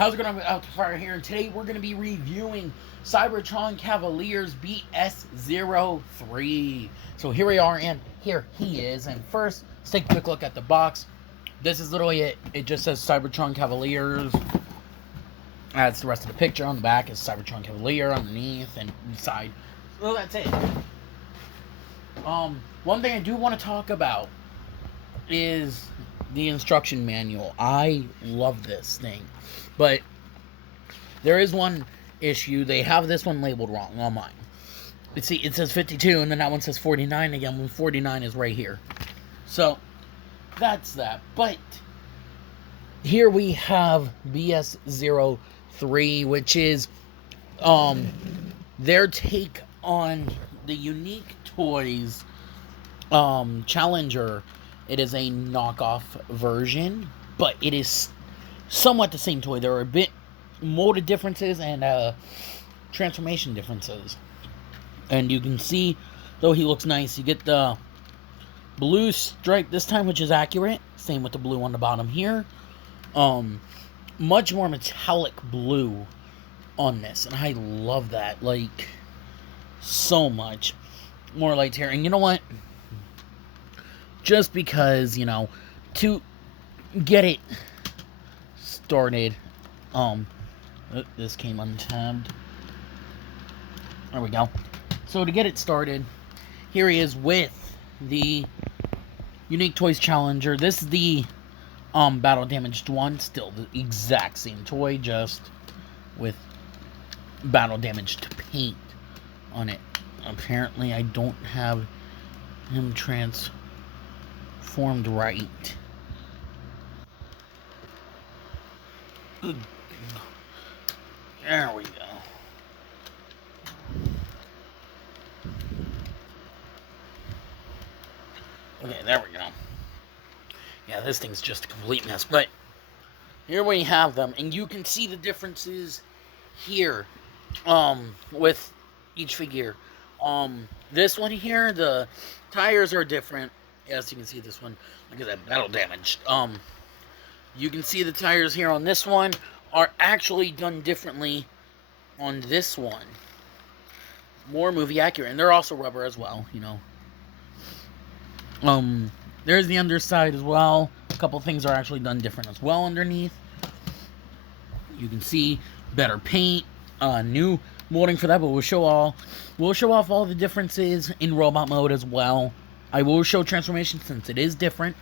How's it going? I'm Out to Fire here, and today we're going to be reviewing Cybertron Cavaliers BS03. So here we are, and here he is. And first, let's take a quick look at the box. This is literally it. It just says Cybertron Cavaliers. That's the rest of the picture. On the back is Cybertron Cavalier underneath and inside. So that's it. One thing I do want to talk about is the instruction manual. I love this thing, but there is one issue. They have this one labeled wrong on mine. See, it says 52, and then that one says 49 again, when 49 is right here. So that's that. But here we have BS03, which is their take on the Unique Toys Challenger. It is a knockoff version, but it is somewhat the same toy. There are a bit molded differences and transformation differences. And you can see, though he looks nice, you get the blue stripe this time, which is accurate. Same with the blue on the bottom here. Much more metallic blue on this, and I love that, like, so much. More lights here, and you know what? Just because, you know, to get it started, this came untabbed. There we go. So to get it started, here he is with the Unique Toys Challenger. This is the battle damaged one, still the exact same toy, just with battle damaged paint on it. Apparently, I don't have him transformed right. There we go. Okay, there we go. Yeah, this thing's just a complete mess, but here we have them, and you can see the differences here with each figure. This one here, the tires are different. Yes, you can see this one. Look at that, battle damaged. You can see the tires here on this one are actually done differently on this one. More movie accurate, and they're also rubber as well, you know. There's the underside as well. A couple things are actually done different as well underneath. You can see better paint, new molding for that, but we'll show off all the differences in robot mode as well. I will show transformation since it is different.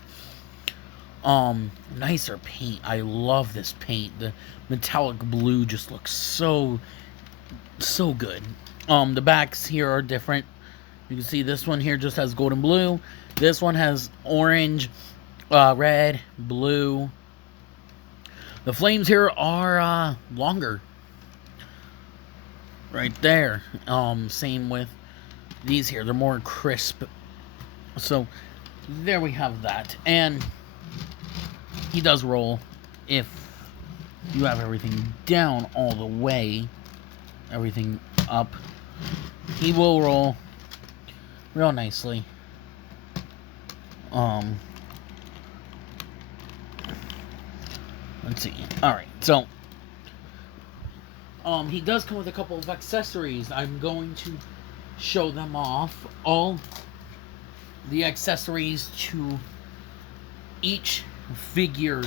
Nicer paint. I love this paint. The metallic blue just looks so good. The backs here are different. You can see this one here just has golden blue. This one has orange, red, blue. The flames here are longer. Right there. Same with these here. They're more crisp. So there we have that. And he does roll if you have everything down all the way. Everything up. He will roll real nicely. Let's see. Alright, so he does come with a couple of accessories. I'm going to show them off. All the accessories to each figure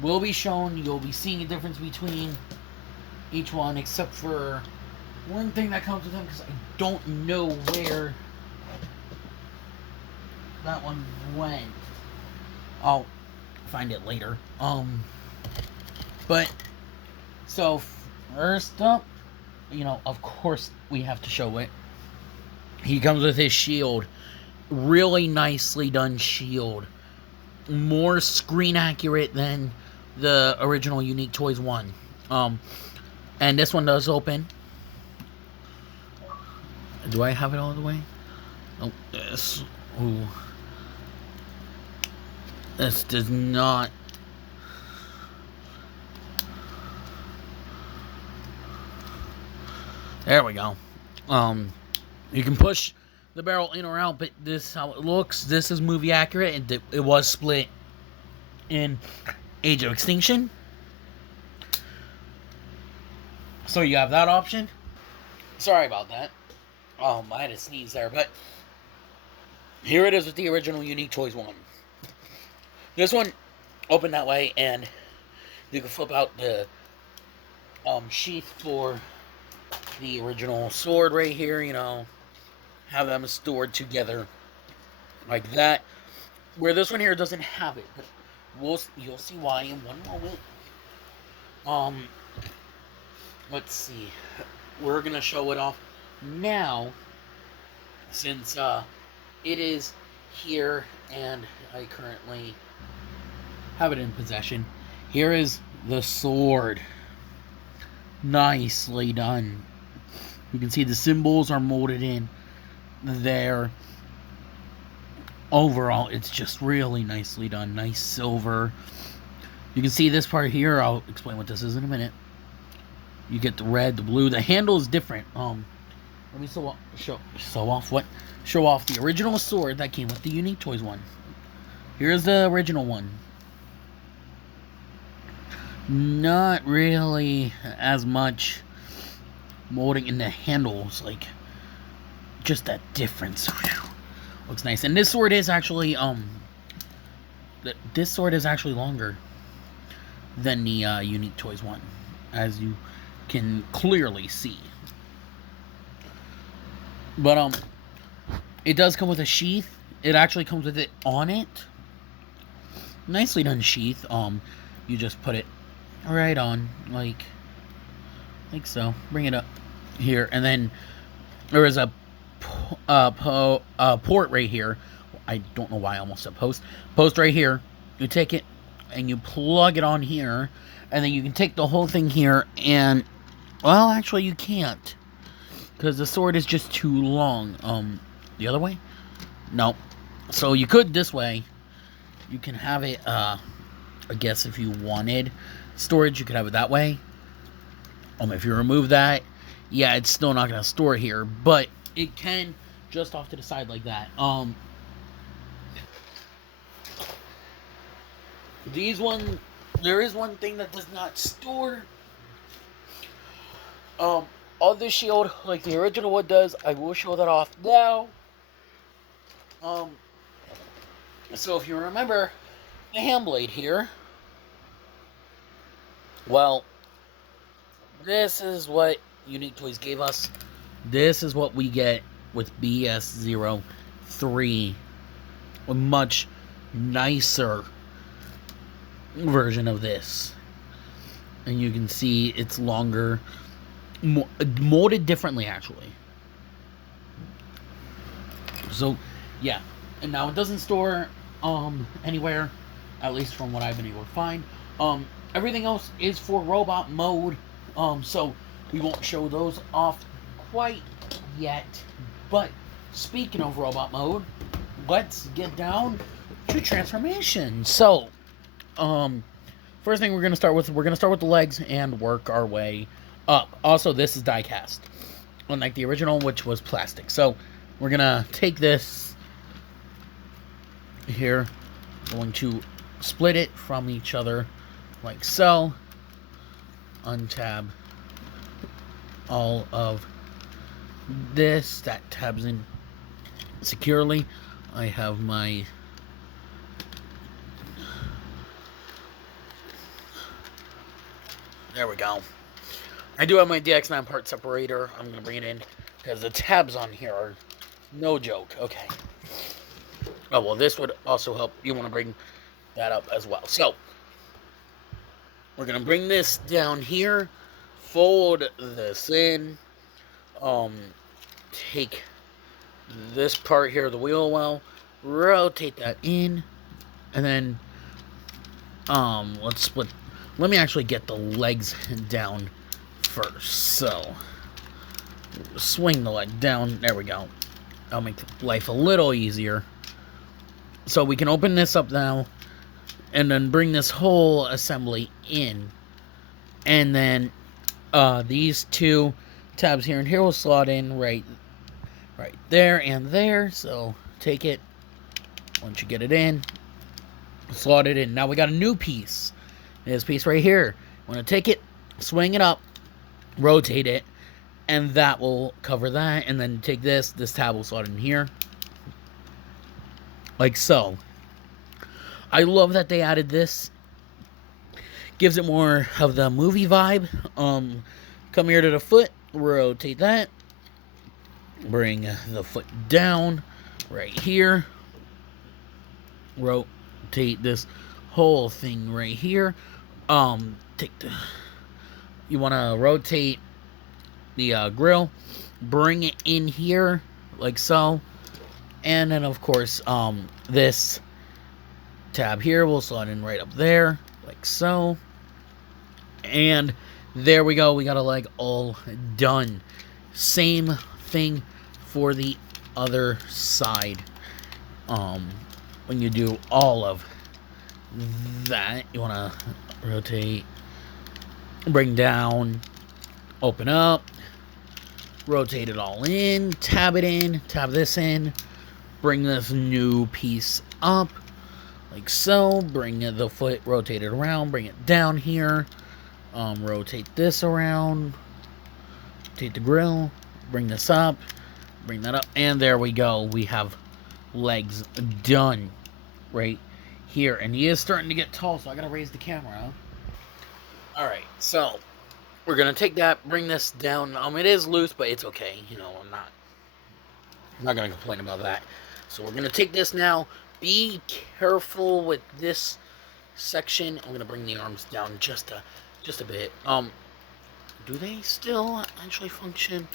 will be shown. You'll be seeing a difference between each one, except for one thing that comes with them, because I don't know where that one went. I'll find it later. But so first up, you know, of course we have to show it. He comes with his shield. Really nicely done shield. More screen accurate than the original Unique Toys one. And this one does open. Do I have it all the way? Oh, this. Ooh. This does not. There we go. You can push the barrel in or out, but this is how it looks. This is movie accurate. It was split in Age of Extinction. So you have that option. Sorry about that. I had to sneeze there, but here it is with the original Unique Toys one. This one opened that way, and you can flip out the sheath for the original sword right here, you know, have them stored together like that. Where this one here doesn't have it, but you'll see why in one moment. Let's see. We're gonna show it off now, since it is here and I currently have it in possession. Here is the sword. Nicely done. You can see the symbols are molded in there. Overall, it's just really nicely done. Nice silver. You can see this part here. I'll explain what this is in a minute. You get the red, the blue. The handle is different. Let me show off the original sword that came with the Unique Toys one. Here's the original one. Not really as much molding in the handles, like just that difference. Whew. Looks nice. And this sword is actually longer than the Unique Toys one, as you can clearly see. But it does come with a sheath. It actually comes with it on it. Nicely done sheath. You just put it right on, like so. Bring it up here, and then there is a port right here. I don't know why I almost said post. Post right here. You take it and you plug it on here, and then you can take the whole thing here and, well, actually you can't, because the sword is just too long. The other way? No. So you could this way. You can have it, I guess if you wanted storage, you could have it that way. If you remove that, yeah, it's still not going to store here, but it can just off to the side like that. There is one thing that does not store. On this shield, like the original one does. I will show that off now. So if you remember the hand blade here, well, this is what Unique Toys gave us. This is what we get with BS03. A much nicer version of this. And you can see it's longer, molded differently actually. So yeah, and now it doesn't store anywhere, at least from what I've been able to find. Everything else is for robot mode, so we won't show those off quite yet. But speaking of robot mode, let's get down to transformation. So first thing we're going to start with the legs and work our way up. Also, this is die cast, unlike the original, which was plastic. So we're going to take this here, going to split it from each other like so. Untab all of this. That tabs in securely. I have my there we go. I do have my DX9 part separator. I'm gonna bring it in because the tabs on here are no joke. Okay. Oh well, this would also help. You want to bring that up as well. So we're gonna bring this down here, fold this in, take this part here, the wheel well, rotate that in, and then let's split. Let me actually get the legs down first. So swing the leg down. There we go. That'll make life a little easier. So we can open this up now, and then bring this whole assembly in, and then these two tabs here and here will slot in right there and there. So take it, once you get it in, slot it in. Now we got a new piece. This piece right here. Want to take it, swing it up, rotate it, and that will cover that. And then take this tab will slot in here, like so. I love that they added this. Gives it more of the movie vibe. Come here to the foot, rotate that, bring the foot down right here, rotate this whole thing right here. You want to rotate the grill, bring it in here like so, and then of course this tab here will slot in right up there like so. And there we go, we got a leg all done. Same thing for the other side. When you do all of that, you want to rotate, bring down, open up, rotate it all in, tab this in, bring this new piece up like so, bring the foot, rotate it around, bring it down here, rotate this around, rotate the grill, bring this up, bring that up, and there we go. We have legs done right here. And he is starting to get tall, so I gotta raise the camera. Alright, so we're gonna take that, bring this down. It is loose, but it's okay. You know, I'm not gonna complain about that. So we're gonna take this now. Be careful with this section. I'm gonna bring the arms down just a bit. Do they still actually function?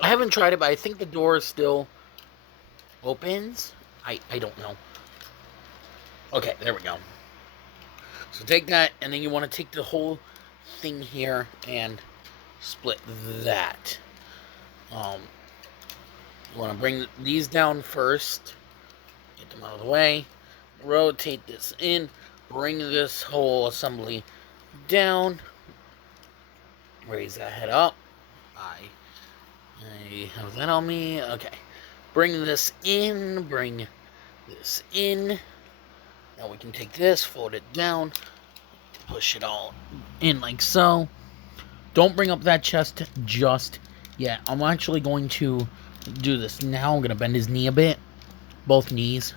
I haven't tried it, but I think the door still opens. I don't know. Okay, there we go. So take that, and then you want to take the whole thing here and split that. You want to bring these down first. Get them out of the way. Rotate this in. Bring this whole assembly down. Raise that head up. I have that on me. Okay. Bring this in. Bring this in. Now we can take this, fold it down, push it all in like so. Don't bring up that chest just yet. I'm actually going to do this now. I'm going to bend his knee a bit. Both knees.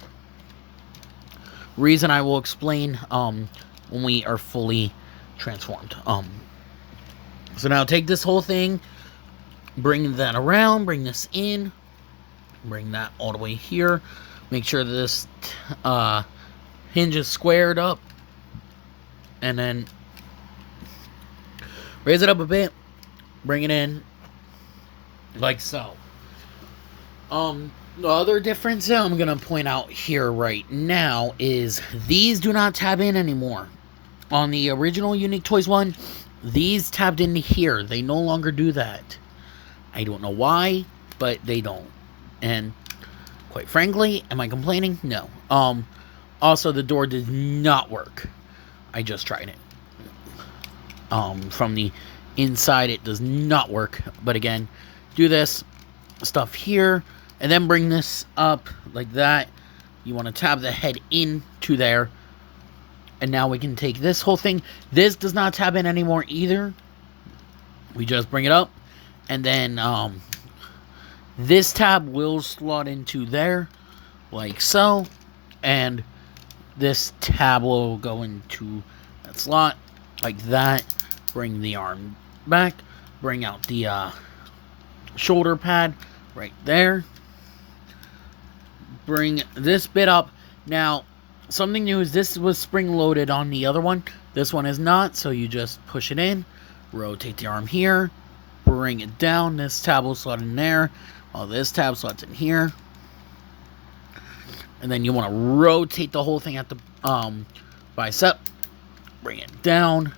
Reason I will explain when we are fully transformed. So now take this whole thing, bring that around, bring this in, bring that all the way here. Make sure this hinge is squared up, and then raise it up a bit, bring it in like so. The other difference that I'm gonna point out here right now is these do not tab in anymore. On the original Unique Toys one, these tabbed in here. They no longer do that. I don't know why, but they don't. And quite frankly, am I complaining? No. Also, the door did not work. I just tried it. From the inside, it does not work. But again, do this stuff here, and then bring this up like that. You want to tab the head into there. And now we can take this whole thing. This does not tab in anymore either. We just bring it up. And then this tab will slot into there. Like so. And this tab will go into that slot. Like that. Bring the arm back. Bring out the shoulder pad right there. Bring this bit up. Now, something new is this was spring loaded on the other one. This one is not, so you just push it in, rotate the arm here, bring it down. This tab will slot in there. Oh, this tab slots in here. And then you want to rotate the whole thing at the bicep. Bring it down.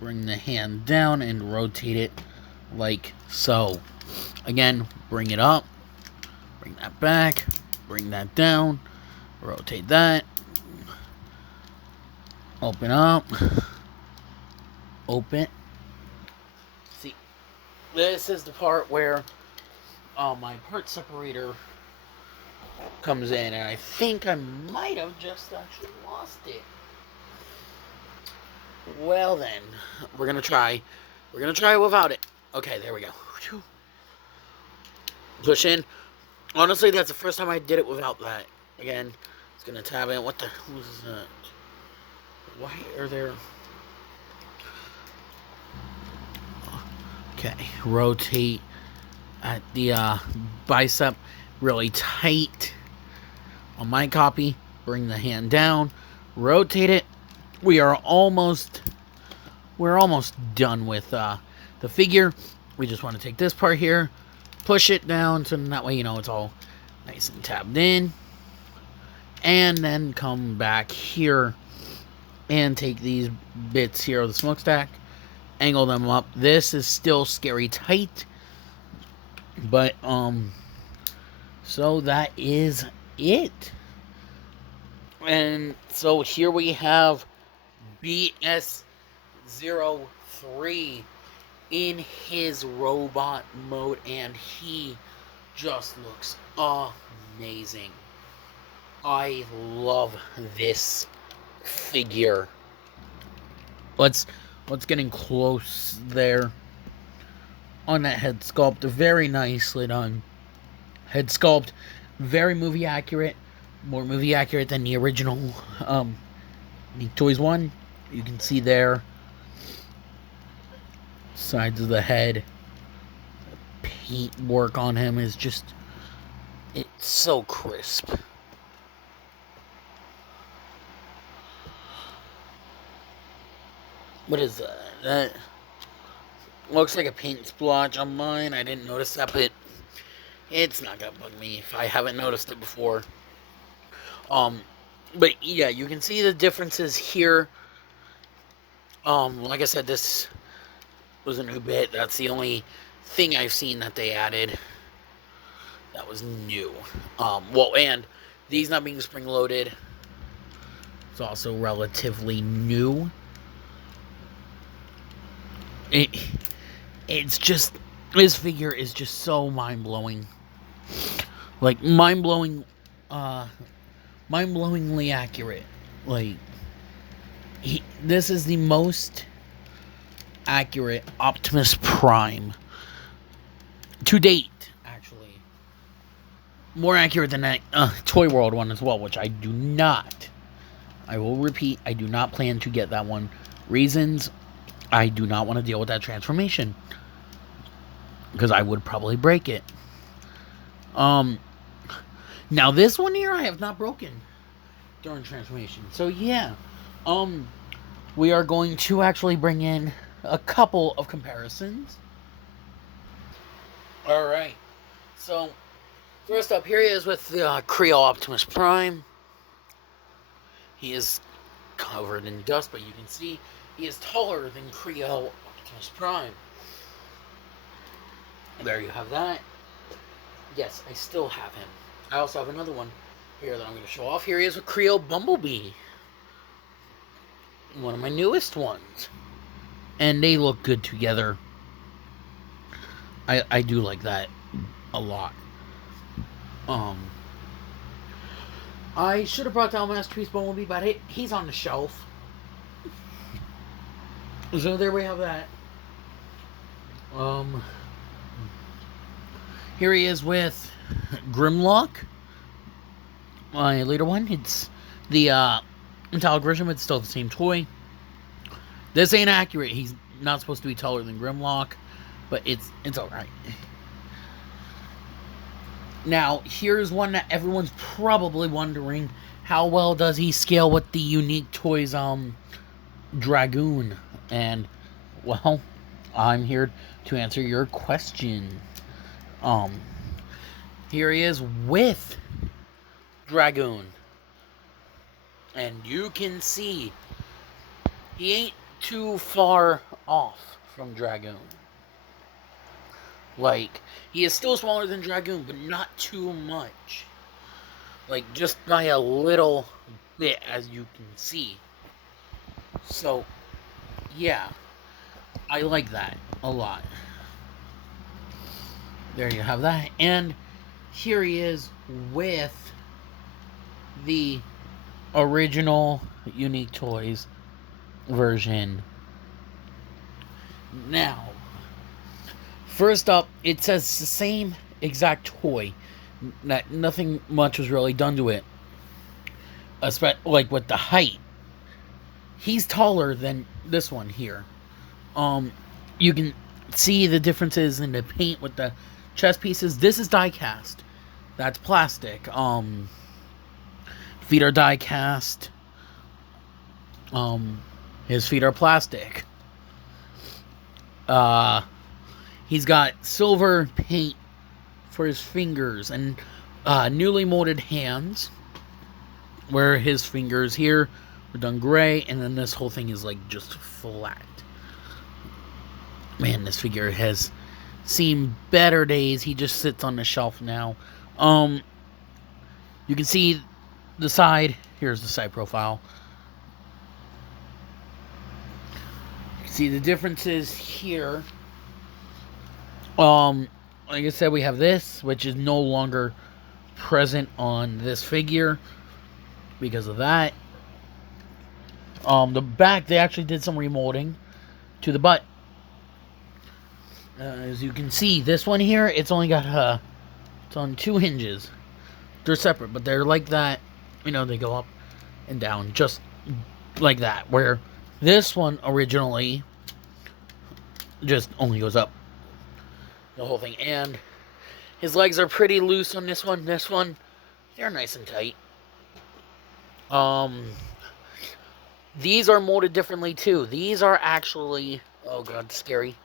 Bring the hand down and rotate it like so. Again, bring it up. Bring that back. Bring that down. Rotate that. Open up. Open. See, this is the part where my part separator comes in, and I think I might have just actually lost it. Well then, we're gonna try We're gonna try it without it. Okay, there we go. Push in. Honestly, that's the first time I did it without that. Again, it's gonna tab in. What the hell is that? Why are there... Okay, rotate at the bicep really tight. On my copy, bring the hand down, rotate it. We're almost done with the figure. We just want to take this part here, push it down, so that way, you know, it's all nice and tabbed in. And then come back here and take these bits here of the smokestack, angle them up. This is still scary tight, but so that is it. And so here we have BS03 in his robot mode, and he just looks amazing. I love this figure. Let's get in close there on that head sculpt. Very nicely done. Head sculpt, very movie accurate. More movie accurate than the original Unique Toys one. You can see there, sides of the head. The paint work on him is just, it's so crisp. What is that? That looks like a paint splotch on mine. I didn't notice that, but it's not gonna bug me if I haven't noticed it before. But yeah, you can see the differences here. Like I said, this was a new bit. That's the only thing I've seen that they added that was new. Well, and these not being spring-loaded is also relatively new. It's just, this figure is just so mind-blowing. Like, mind-blowingly accurate. Like, this is the most accurate Optimus Prime to date, actually. More accurate than that Toy World one as well, which I do not. I will repeat, I do not plan to get that one. Reasons: I do not want to deal with that transformation, because I would probably break it. Now this one here I have not broken during transformation. So yeah, we are going to actually bring in a couple of comparisons. Alright, so first up, here he is with the Creole Optimus Prime. He is covered in dust, but you can see he is taller than Creole Optimus Prime. There you have that. Yes, I still have him. I also have another one here that I'm going to show off. Here he is with Creole Bumblebee. One of my newest ones. And they look good together. I do like that a lot. I should have brought down Masterpiece Bumblebee, but he's on the shelf. So there we have that. Here he is with Grimlock. My later one. It's the metallic version, but it's still the same toy. This ain't accurate. He's not supposed to be taller than Grimlock, but it's alright. Now, here's one that everyone's probably wondering: how well does he scale with the Unique Toys Dragoon? And, well, I'm here to answer your question. Here he is with Dragoon. And you can see he ain't too far off from Dragoon. Like, he is still smaller than Dragoon, but not too much. Like, just by a little bit, as you can see. So, yeah, I like that a lot. There you have that. And here he is with the original Unique Toys version. Now, first up, it says the same exact toy. Nothing much was really done to it. Like with the height. He's taller than this one here. You can see the differences in the paint with the chest pieces. This is die cast. That's plastic. Feet are die cast. His feet are plastic. He's got silver paint for his fingers and newly molded hands, where his fingers here were done gray, and then this whole thing is like just flat. Man, this figure has seen better days. He just sits on the shelf now. You can see the side. Here's the side profile. You can see the differences here. Like I said, we have this, which is no longer present on this figure because of that. The back, they actually did some remolding to the butt. As you can see, this one here, it's only got it's on 2 hinges. They're separate, but they're like that. You know, they go up and down just like that. Where this one originally just only goes up. The whole thing. And his legs are pretty loose on this one. This one, they're nice and tight. These are molded differently too. These are actually, oh god, scary.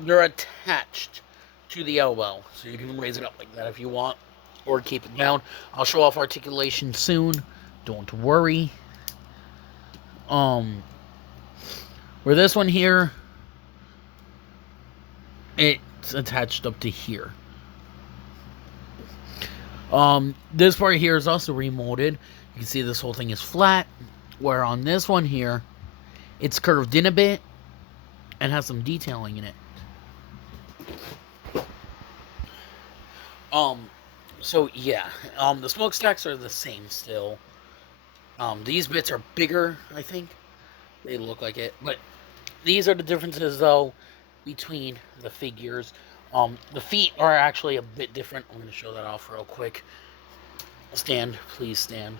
They're attached to the elbow, so you can raise it up like that if you want, or keep it down. I'll show off articulation soon. Don't worry. Where this one here, it's attached up to here. This part here is also remolded. You can see this whole thing is flat, where on this one here, it's curved in a bit and has some detailing in it. So yeah, the smokestacks are the same still. These bits are bigger, I think. They look like it, but these are the differences though between the figures. The feet are actually a bit different. I'm going to show that off real quick. Stand, please stand.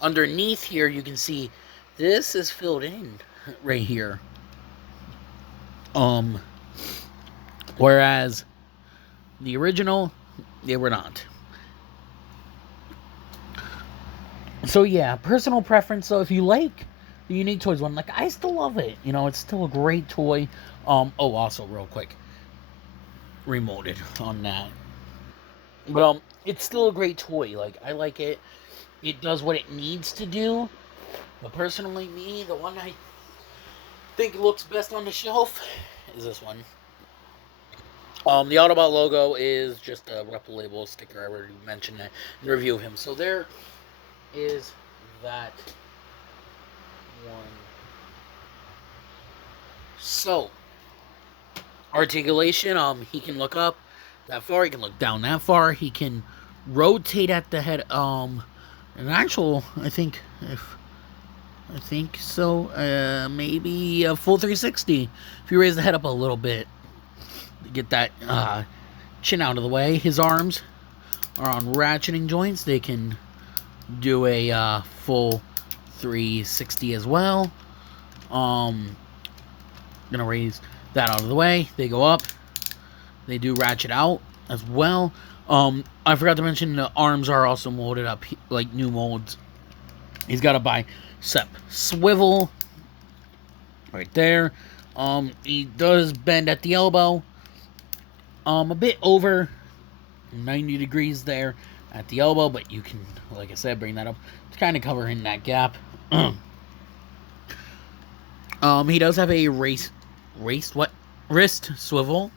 Underneath here, you can see this is filled in right here. Whereas the original, they were not. So yeah, personal preference. So if you like the Unique Toys one, like I still love it. You know, it's still a great toy. Oh, also real quick, remolded on that. But it's still a great toy. Like I like it. It does what it needs to do. But personally, me, the one I think looks best on the shelf is this one. The Autobot logo is just a Rep label sticker. I already mentioned that in the review of him. So there is that one. So, articulation, he can look up that far, he can look down that far, he can rotate at the head, an actual, I think so, maybe a full 360, if you raise the head up a little bit, to get that, chin out of the way. His arms are on ratcheting joints, they can do a, full 360 as well. Gonna raise that out of the way. They go up. They do ratchet out as well. I forgot to mention the arms are also molded up like new molds. He's got a bicep swivel right there. He does bend at the elbow. A bit over 90 degrees there at the elbow, but you can, like I said, bring that up to kind of cover in that gap. He does have a wrist swivel,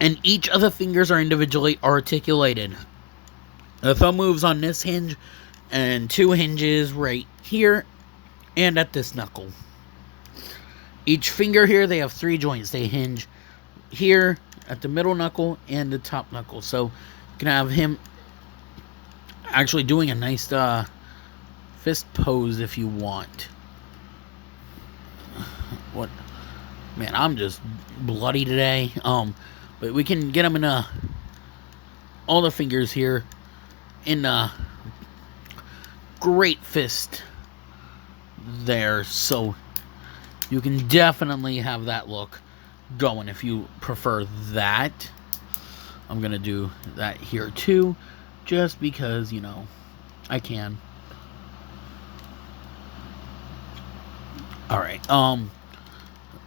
and each of the fingers are individually articulated. The thumb moves on this hinge, and 2 hinges right here, and at this knuckle. Each finger here, they have 3 joints. They hinge here, at the middle knuckle, and the top knuckle. So, you can have him actually doing a nice fist pose if you want. What? Man, I'm just bloody today. But we can get them in all the fingers here in great fist there, so you can definitely have that look going if you prefer that. I'm gonna do that here too, just because, you know, I can. Alright,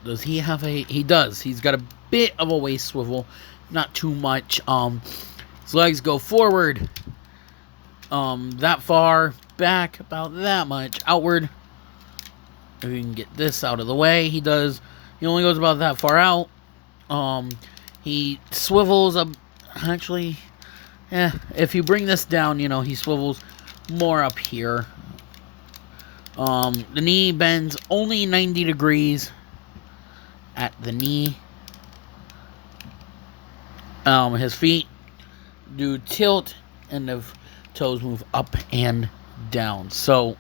does he have a... He does. He's got a bit of a waist swivel, not too much. His legs go forward that far, back about that much, outward. If you can get this out of the way, he only goes about that far out. He swivels up, actually, if you bring this down, you know, he swivels more up here. The knee bends only 90 degrees at the knee. His feet do tilt, and the toes move up and down. So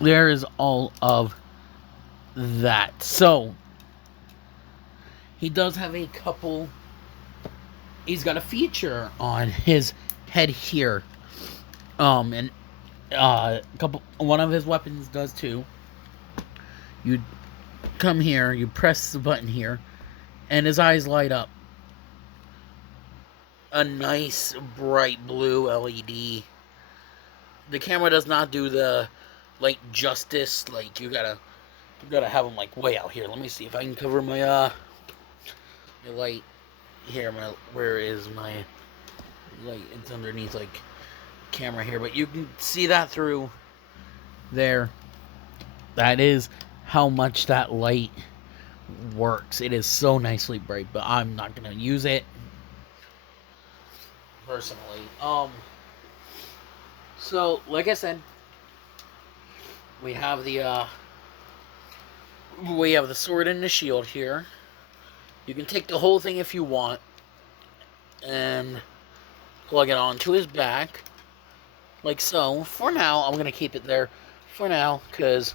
there is all of that. So he does have a couple... He's got a feature on his head here. And one of his weapons does too. You come here, you press the button here, and his eyes light up. A nice bright blue LED. The camera does not do the light justice. Like, you gotta have them like way out here. Let me see if I can cover my my light here. Where is my light? It's underneath like camera here, but you can see that through there. That is how much that light works. It is so nicely bright, but I'm not gonna use it personally. So like I said, we have the sword and the shield here. You can take the whole thing if you want and plug it onto his back like so. For now, I'm gonna keep it there for now, because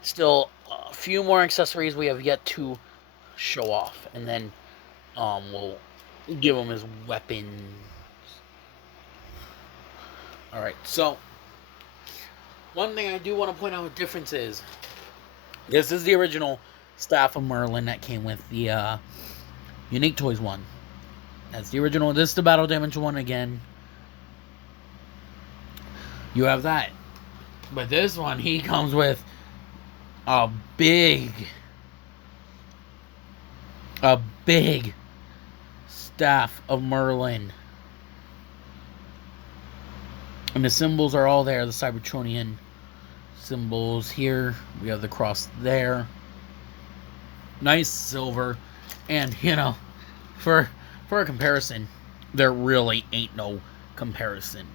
still a few more accessories we have yet to show off, and then we'll give him his weapons. Alright, so one thing I do want to point out a difference is, this is the original Staff of Merlin that came with the Unique Toys one. That's the original. This is the Battle Damage one again. You have that. But this one, he comes with a big Staff of Merlin. And the symbols are all there, the Cybertronian symbols here. We have the cross there. Nice silver. And, you know, for a comparison, there really ain't no comparison.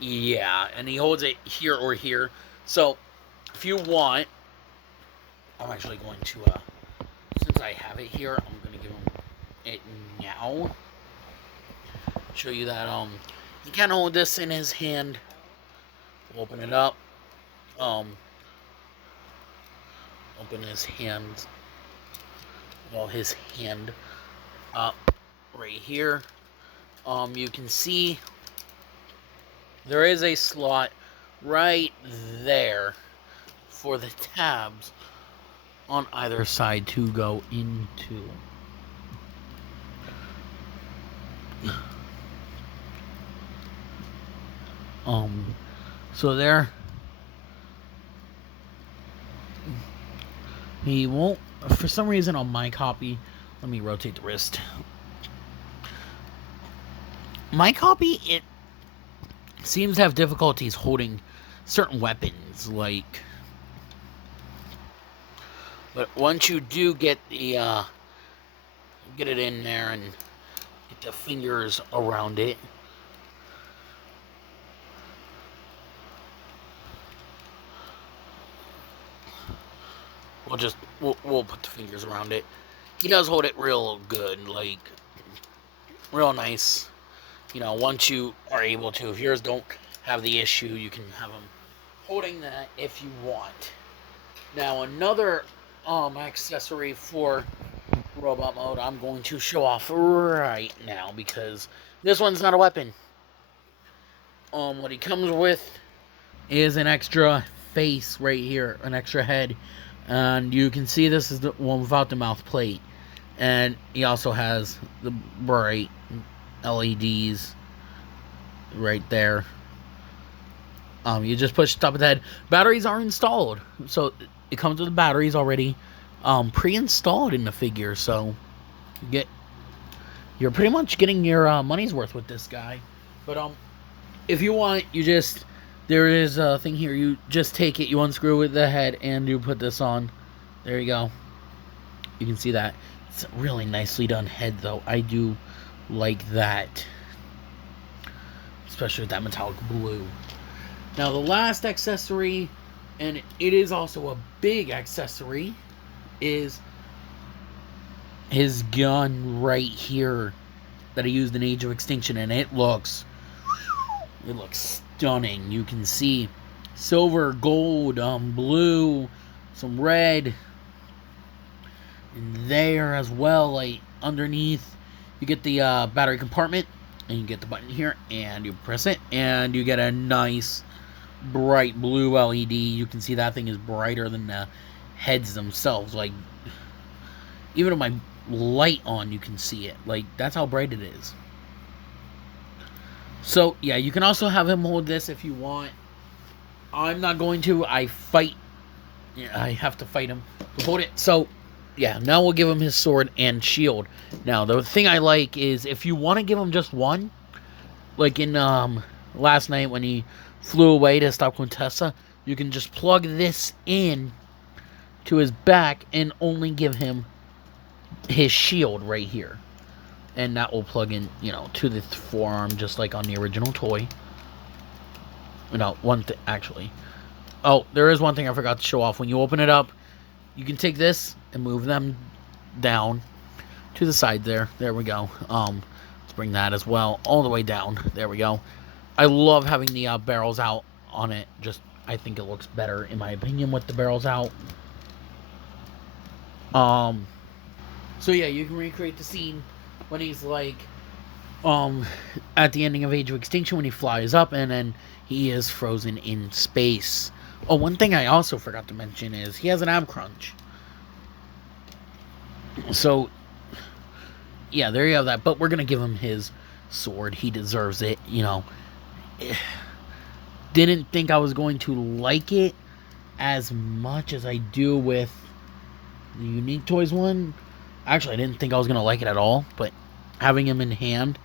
Yeah, and he holds it here or here. So, if you want, I'm actually going to, since I have it here, I'm going to give him it now. Show you that, you can hold this in his hand. Open it up. Open his hand. Well, his hand up right here. You can see there is a slot right there for the tabs on either side to go into. So there, he won't, for some reason on my copy, let me rotate the wrist. My copy, it seems to have difficulties holding certain weapons, like, but once you do get the, get it in there and get the fingers around it, we'll put the fingers around it. He does hold it real good, like, real nice. You know, once you are able to, if yours don't have the issue, you can have him holding that if you want. Now another accessory for robot mode I'm going to show off right now, because this one's not a weapon. What he comes with is an extra face right here, an extra head, and you can see this is the one without the mouth plate, and he also has the bright LEDs right there. You just push the top of the head. Batteries are installed, so it comes with the batteries already pre-installed in the figure, so you're pretty much getting your money's worth with this guy. But if you want, there is a thing here, you just take it, you unscrew with the head, and you put this on. There you go. You can see that. It's a really nicely done head, though. I do like that, especially with that metallic blue. Now the last accessory, and it is also a big accessory, is his gun right here that he used in Age of Extinction, and it looks stunning. You can see silver, gold, blue, some red in there as well. Like underneath, you get the battery compartment, and you get the button here, and you press it, and you get a nice bright blue LED. You can see that thing is brighter than the heads themselves. Like, even with my light on, you can see it. Like, that's how bright it is. So yeah, you can also have him hold this if you want. I'm not going to. I have to fight him to hold it. So yeah, now we'll give him his sword and shield. Now the thing I like is, if you want to give him just one, like in last night when he flew away to stop Quintessa, you can just plug this in to his back and only give him his shield right here, and that will plug in, to the forearm, just like on the original toy. Actually, oh, there is one thing I forgot to show off. When you open it up, you can take this and move them down to the side there. There we go. Let's bring that as well all the way down. There we go. I love having the barrels out on it. I think it looks better, in my opinion, with the barrels out. So yeah, you can recreate the scene when he's like, at the ending of Age of Extinction, when he flies up and then he is frozen in space. Oh, one thing I also forgot to mention is he has an ab crunch. So yeah, there you have that. But we're gonna give him his sword. He deserves it. Didn't think I was going to like it as much as I do with the Unique Toys one. Actually, I didn't think I was going to like it at all, but having him in hand,